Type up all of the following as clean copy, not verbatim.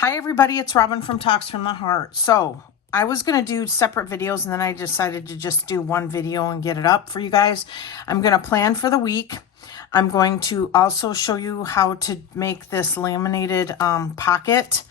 Hi everybody, it's Robin from Talks from the Heart. So I was going to do separate videos and then I decided to just do one video and get it up for you guys. I'm going to plan for the week. I'm going to also show you how to make this laminated pocket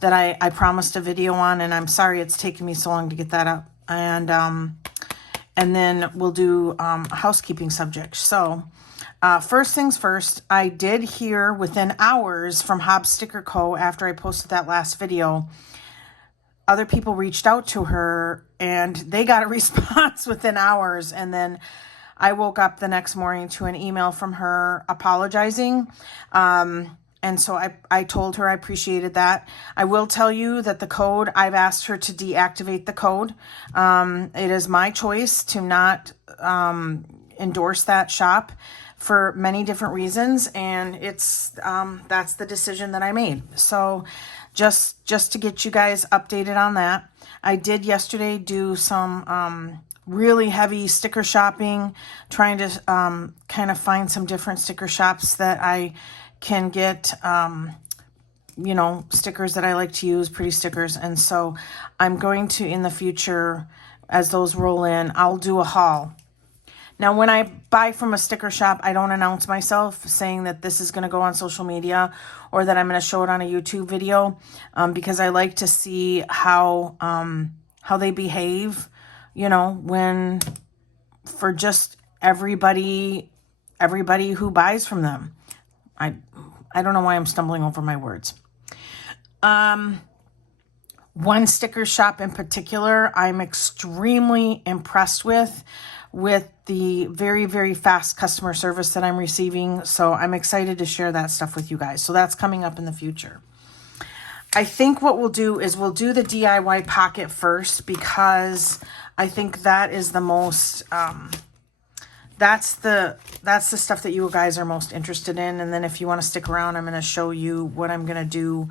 that I promised a video on, and I'm sorry it's taken me so long to get that up. And then we'll do a housekeeping subject. So first things first, I did hear within hours from Hob Sticker Co. after I posted that last video. Other people reached out to her and they got a response within hours. And then I woke up the next morning to an email from her apologizing. And so I told her I appreciated that. I will tell you that the code, I've asked her to deactivate the code. It is my choice to not endorse that shop for many different reasons, and it's that's the decision that I made. So just to get you guys updated on that, I did yesterday do some really heavy sticker shopping, trying to kind of find some different sticker shops that I can get you know, stickers that I like to use, pretty stickers. And so I'm going to, in the future, as those roll in, I'll do a haul. Now, when I buy from a sticker shop, I don't announce myself saying that this is going to go on social media or that I'm going to show it on a YouTube video, because I like to see how they behave, you know, when for just everybody who buys from them. I don't know why I'm stumbling over my words. One sticker shop in particular, I'm extremely impressed with the very, very fast customer service that I'm receiving. So I'm excited to share that stuff with you guys. So that's coming up in the future. I think what we'll do is we'll do the DIY pocket first, because I think that is the most, that's the stuff that you guys are most interested in. And then if you want to stick around, I'm going to show you what I'm going to do,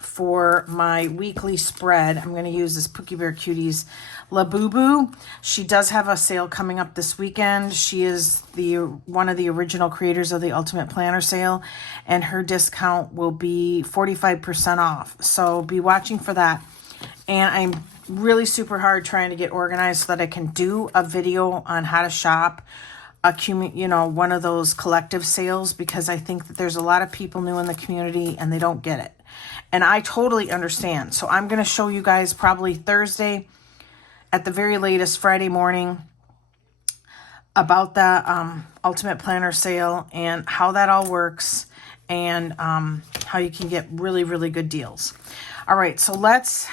for my weekly spread. I'm going to use this Pookie Bear Cuties La Boo Boo. She does have a sale coming up this weekend. She is one of the original creators of the Ultimate Planner sale, and her discount will be 45% off. So be watching for that. And I'm really super hard trying to get organized so that I can do a video on how to shop one of those collective sales, because I think that there's a lot of people new in the community and they don't get it. And I totally understand. So I'm going to show you guys probably Thursday, at the very latest Friday morning, about the Ultimate Planner sale and how that all works, and how you can get really, really good deals. All right, so let's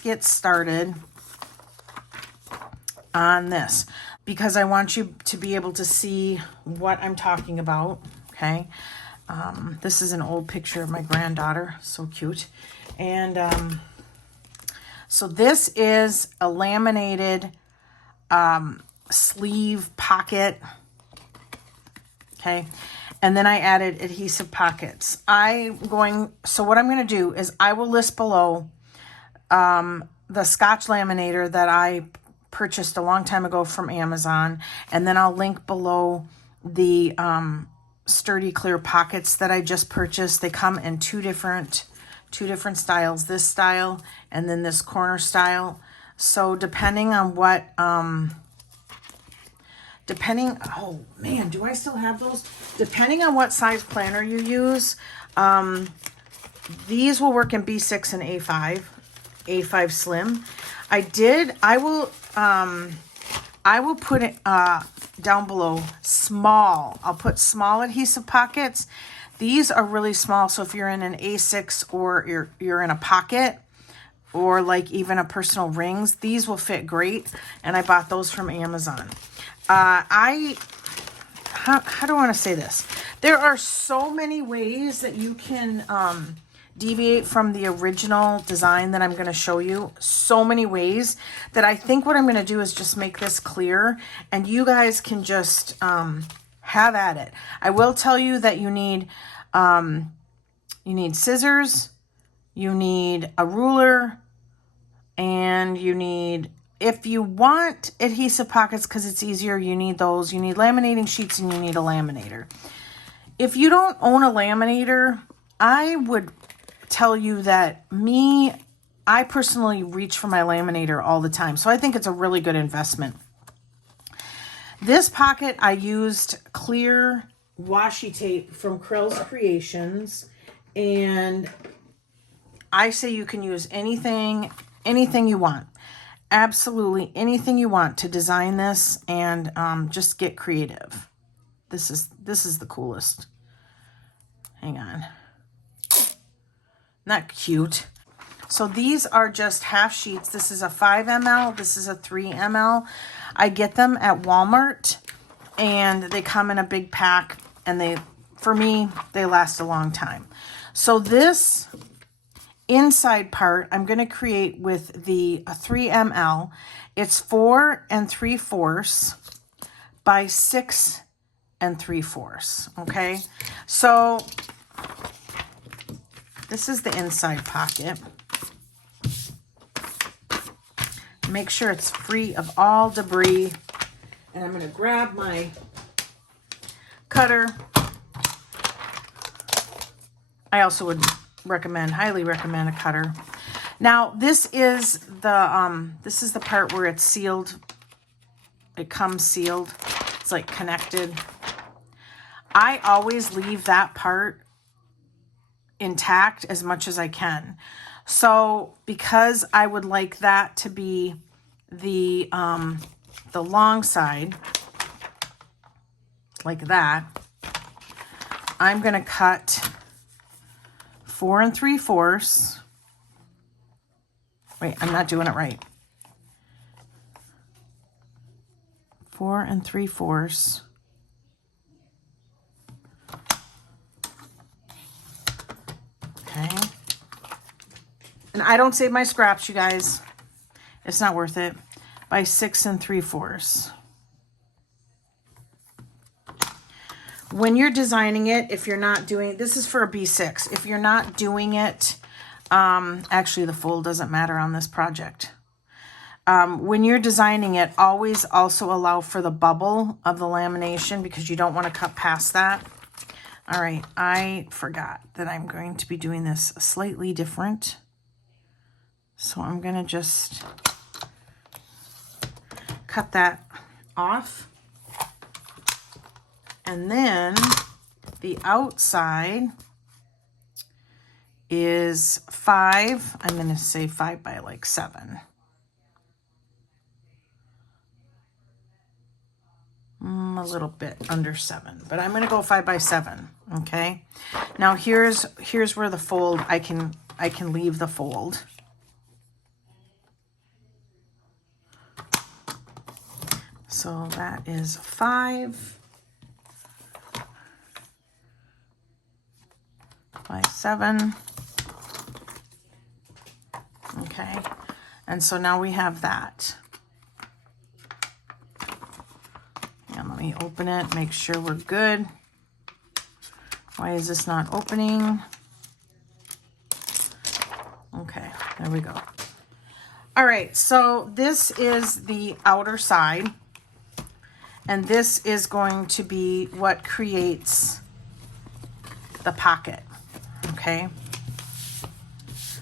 get started on this, because I want you to be able to see what I'm talking about, okay? This is an old picture of my granddaughter, so cute. And so this is a laminated sleeve pocket, okay? And then I added adhesive pockets. So what I'm going to do is I will list below the Scotch laminator that I purchased a long time ago from Amazon, and then I'll link below the sturdy clear pockets that I just purchased. They come in two different styles, this style and then this corner style. So depending on what oh man, do I still have those? Depending on what size planner you use, these will work in B6 and A5 slim. I will put it down below small. I'll put small adhesive pockets. These are really small, so if you're in an A6 or you're in a pocket, or like even a personal rings, these will fit great. And I bought those from Amazon. How do I want to say this? There are so many ways that you can deviate from the original design that I'm going to show you. So many ways that I think what I'm going to do is just make this clear, and you guys can just have at it. I will tell you that you need scissors, you need a ruler, and you need, if you want adhesive pockets because it's easier, you need those. You need laminating sheets and you need a laminator. If you don't own a laminator, I would tell you that I personally reach for my laminator all the time. So I think it's a really good investment. This pocket, I used clear washi tape from Krels Creations. And I say you can use anything you want. Absolutely anything you want to design this, and just get creative. This is the coolest. Hang on. Not cute. So these are just half sheets. This is a 5 ml. This is a 3 ml. I get them at Walmart, and they come in a big pack, and for me, they last a long time. So this inside part, I'm going to create with the 3 ml. It's 4 3/4 by 6 3/4. Okay, so this is the inside pocket. Make sure it's free of all debris. And I'm going to grab my cutter. I also would highly recommend a cutter. Now, this is the part where it's sealed. It comes sealed. It's like connected. I always leave that part intact as much as I can. So because I would like that to be the long side, like that, I'm going to cut 4 3/4. Wait, I'm not doing it right. 4 3/4. Okay. And I don't save my scraps, you guys. It's not worth it. By 6 3/4. When you're designing it, if you're not doing, this is for a B6. If you're not doing it, actually the fold doesn't matter on this project. When you're designing it, always also allow for the bubble of the lamination because you don't want to cut past that. All right, I forgot that I'm going to be doing this slightly different. So I'm going to just cut that off. And then the outside is 5. I'm going to say 5 by like 7. A little bit under 7, but I'm going to go 5 by 7. Okay. Now here's where the fold, I can leave the fold. So that is 5 by 7. Okay. And so now we have that. And let me open it, make sure we're good. Why is this not opening? Okay, there we go. All right, so this is the outer side. And this is going to be what creates the pocket, okay?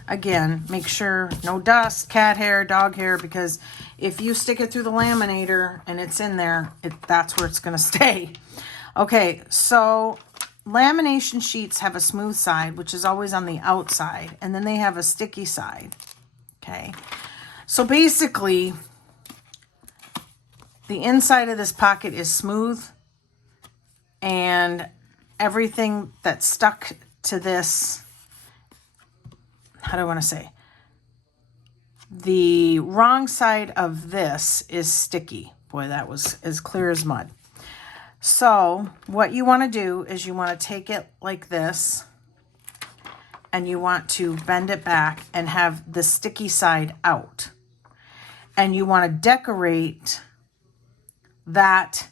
Again, make sure no dust, cat hair, dog hair, because if you stick it through the laminator and it's in there, that's where it's going to stay. Okay, so lamination sheets have a smooth side, which is always on the outside, and then they have a sticky side, okay? So basically, the inside of this pocket is smooth, and everything that's stuck to this, how do I want to say? The wrong side of this is sticky. Boy, that was as clear as mud. So what you want to do is you want to take it like this, and you want to bend it back and have the sticky side out. And you want to decorate that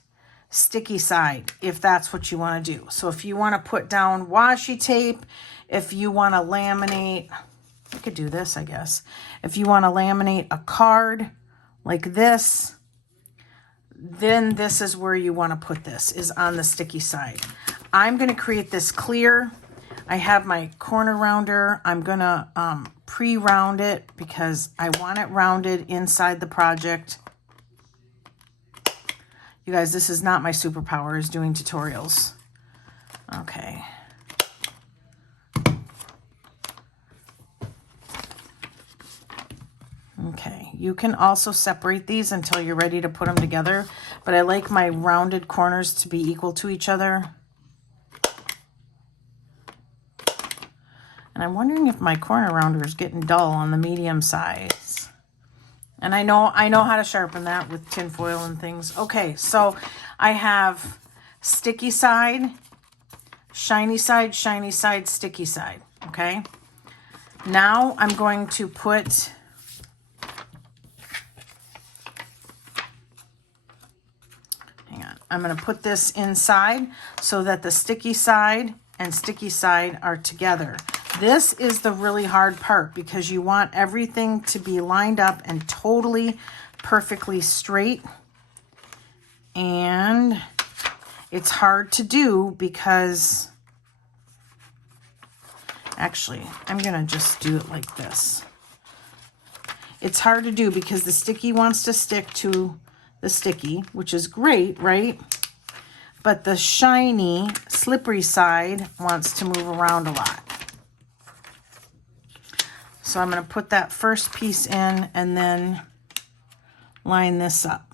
sticky side if that's what you want to do. So if you want to put down washi tape, if you want to laminate, you could do this, I guess. If you want to laminate a card like this, then this is where you want to put this, is on the sticky side. I'm going to create this clear. I have my corner rounder. I'm going to pre-round it because I want it rounded inside the project. You guys, this is not my superpower, is doing tutorials. Okay. Okay, you can also separate these until you're ready to put them together, but I like my rounded corners to be equal to each other. And I'm wondering if my corner rounder is getting dull on the medium size. And I know how to sharpen that with tin foil and things. Okay, so I have sticky side, shiny side, sticky side, okay? Now I'm going to put I'm going to put this inside so that the sticky side and sticky side are together. This is the really hard part because you want everything to be lined up and totally perfectly straight. And it's hard to do because, actually, I'm going to just do it like this. It's hard to do because the sticky wants to stick to the sticky, which is great, right? But the shiny, slippery side wants to move around a lot. So I'm going to put that first piece in and then line this up.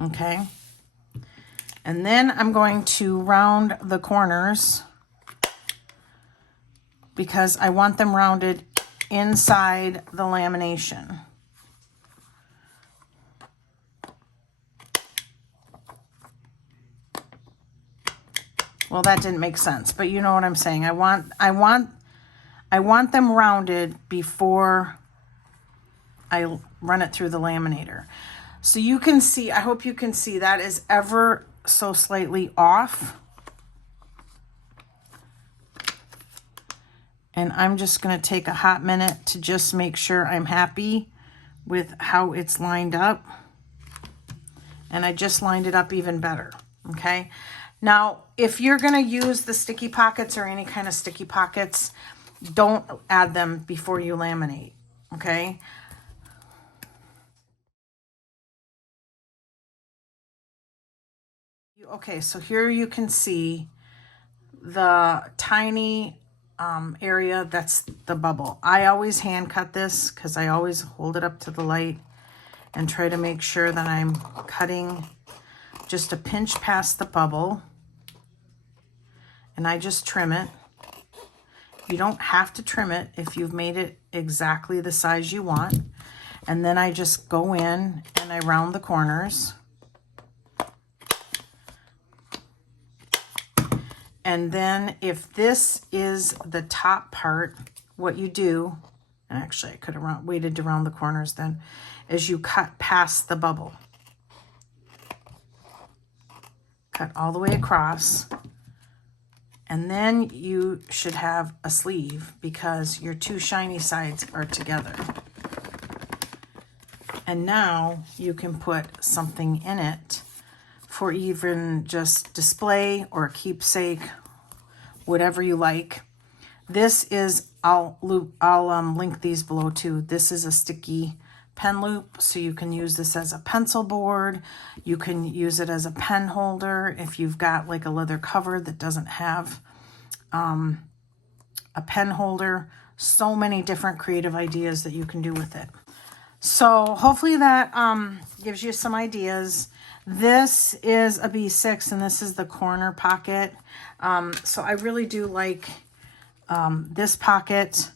Okay. And then I'm going to round the corners because I want them rounded inside the lamination. Well, that didn't make sense, but you know what I'm saying. I want them rounded before I run it through the laminator. So you can see, I hope you can see that is ever so slightly off. And I'm just going to take a hot minute to just make sure I'm happy with how it's lined up. And I just lined it up even better, okay? Now, if you're going to use the sticky pockets or any kind of sticky pockets, don't add them before you laminate, okay? Okay, so here you can see the tiny area that's the bubble. I always hand cut this because I always hold it up to the light and try to make sure that I'm cutting just a pinch past the bubble, and I just trim it. You don't have to trim it if you've made it exactly the size you want. And then I just go in and I round the corners. And then if this is the top part, what you do, and actually I could have waited to round the corners then, is you cut past the bubble. Cut all the way across. And then you should have a sleeve because your two shiny sides are together. And now you can put something in it for even just display or keepsake, whatever you like. This is, I'll link these below too. This is a sticky pen loop, so you can use this as a pencil board. You can use it as a pen holder if you've got like a leather cover that doesn't have a pen holder. So many different creative ideas that you can do with it. So hopefully that gives you some ideas. This is a B6 and this is the corner pocket. So I really do like this pocket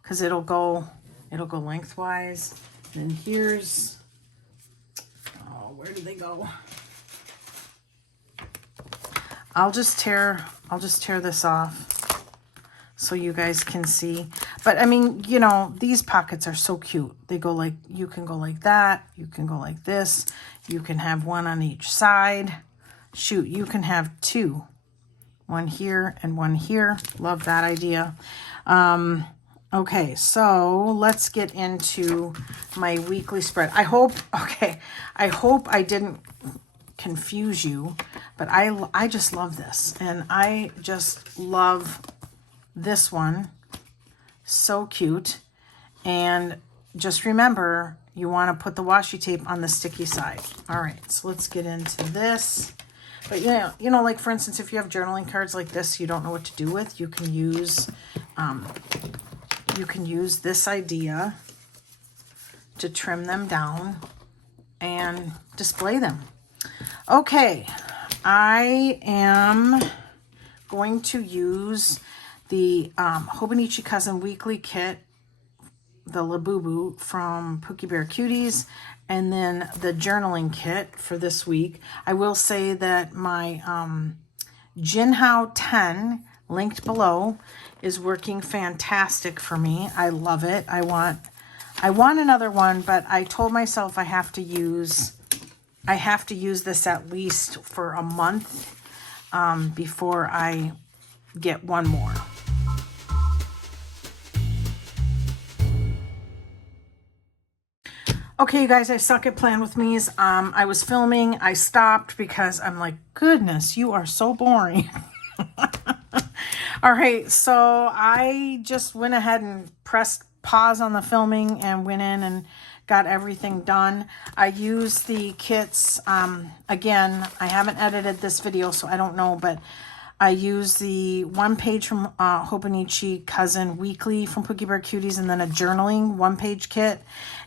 because it'll go lengthwise. And here's, oh, where did they go? I'll just tear this off so you guys can see. But I mean, you know, these pockets are so cute. They go like, you can go like that. You can go like this. You can have one on each side. Shoot, you can have two. One here and one here. Love that idea. Okay, so let's get into my weekly spread. I hope I didn't confuse you, but I just love this, and I just love this one. So cute. And just remember, you want to put the washi tape on the sticky side. All right, so let's get into this. But yeah, you know, like for instance, if you have journaling cards like this you don't know what to do with, you can use this idea to trim them down and display them. Okay, I am going to use the Hobonichi Cousin Weekly Kit, the Labubu from Pookie Bear Cuties, and then the journaling kit for this week. I will say that my Jinhao 10, linked below, is working fantastic for me. I love it. I want another one, but I told myself I have to use this at least for a month before I get one more. Okay, you guys, I suck at plan with me's. I was filming. I stopped because I'm like, goodness, you are so boring. All right, so I just went ahead and pressed pause on the filming and went in and got everything done. I used the kits. Again, I haven't edited this video, so I don't know, but I used the one page from Hobonichi Cousin Weekly from Pookie Bear Cuties, and then a journaling one-page kit.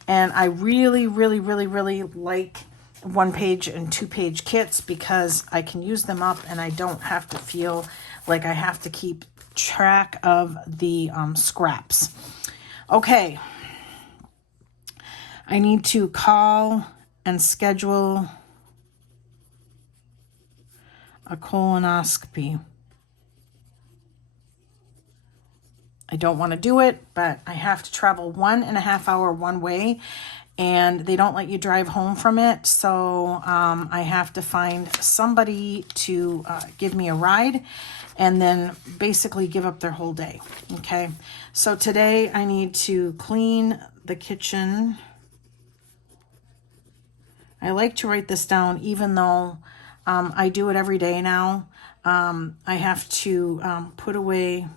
And I really, really, really, really like one-page and two-page kits because I can use them up and I don't have to feel like I have to keep track of the scraps. Okay. I need to call and schedule a colonoscopy. I don't want to do it, but I have to travel 1.5 hours one way, and they don't let you drive home from it. So I have to find somebody to give me a ride and then basically give up their whole day. Okay. So today I need to clean the kitchen. I like to write this down, even though I do it every day now. I have to put away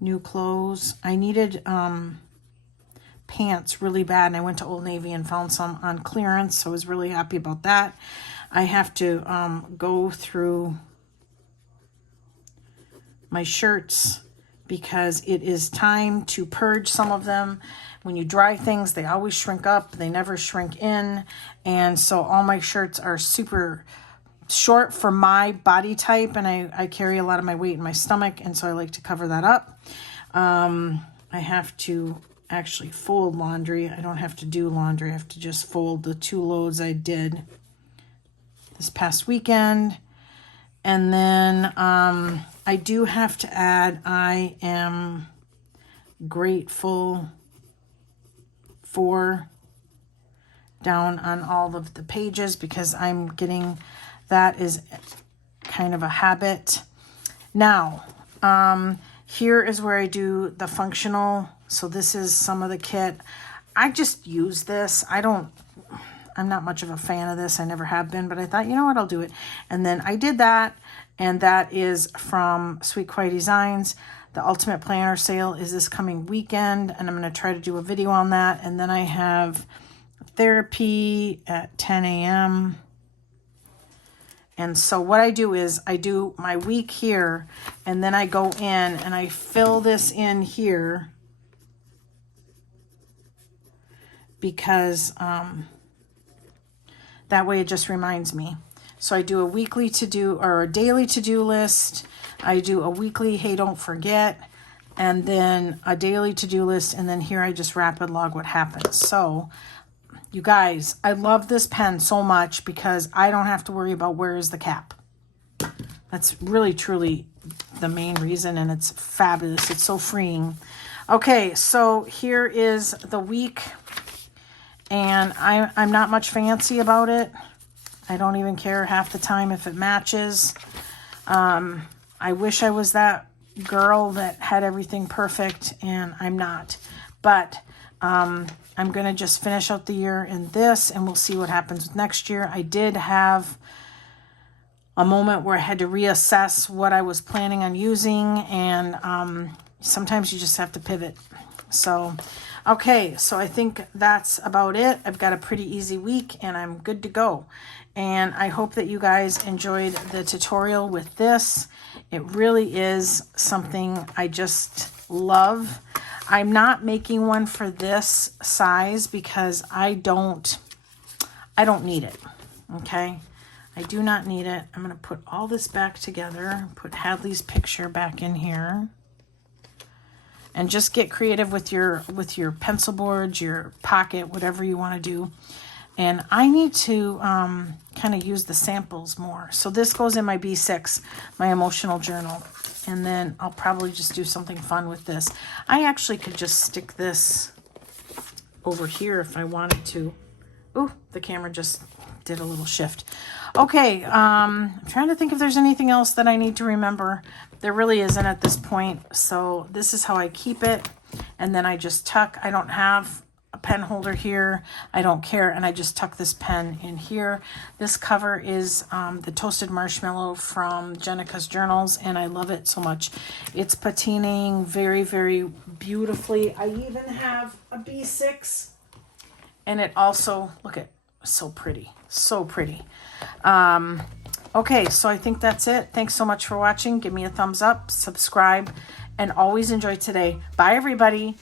new clothes. I needed pants really bad, and I went to Old Navy and found some on clearance, so I was really happy about that. I have to go through my shirts because it is time to purge some of them. When you dry things, they always shrink up. They never shrink in. And so all my shirts are super short for my body type, and I carry a lot of my weight in my stomach, and so I like to cover that up. I have to actually fold laundry. I don't have to do laundry. I have to just fold the 2 loads I did this past weekend. And then I do have to add, I am grateful for down on all of the pages because I'm getting, that is kind of a habit. Now, here is where I do the functional. So this is some of the kit. I just use this. I'm not much of a fan of this. I never have been, but I thought, you know what, I'll do it. And then I did that, and that is from Sweet Quiet Designs. The Ultimate Planner sale is this coming weekend, and I'm going to try to do a video on that. And then I have therapy at 10 a.m. And so what I do is I do my week here, and then I go in and I fill this in here because that way it just reminds me. So I do a weekly to-do or a daily to-do list. I do a weekly, hey, don't forget, and then a daily to-do list, and then here I just rapid log what happens. So you guys, I love this pen so much because I don't have to worry about where is the cap. That's really, truly the main reason, and it's fabulous. It's so freeing. Okay, so here is the week, and I'm not much fancy about it. I don't even care half the time if it matches. I wish I was that girl that had everything perfect, and I'm not. But I'm going to just finish out the year in this, and we'll see what happens with next year. I did have a moment where I had to reassess what I was planning on using, and sometimes you just have to pivot. So, okay, so I think that's about it. I've got a pretty easy week, and I'm good to go. And I hope that you guys enjoyed the tutorial with this. It really is something I just love. I'm not making one for this size because I don't need it, okay? I do not need it. I'm going to put all this back together, put Hadley's picture back in here, and just get creative with your pencil boards, your pocket, whatever you want to do. And I need to kind of use the samples more. So this goes in my B6, my emotional journal. And then I'll probably just do something fun with this. I actually could just stick this over here if I wanted to. Ooh, the camera just did a little shift. Okay, I'm trying to think if there's anything else that I need to remember. There really isn't at this point. So this is how I keep it. And then I just tuck. I don't have a pen holder here. I don't care. And I just tuck this pen in here. This cover is the Toasted Marshmallow from Jenikas Journals, and I love it so much. It's patining very, very beautifully. I even have a B6, and it also, look at, so pretty. So pretty. Okay, so I think that's it. Thanks so much for watching. Give me a thumbs up, subscribe, and always enjoy today. Bye, everybody.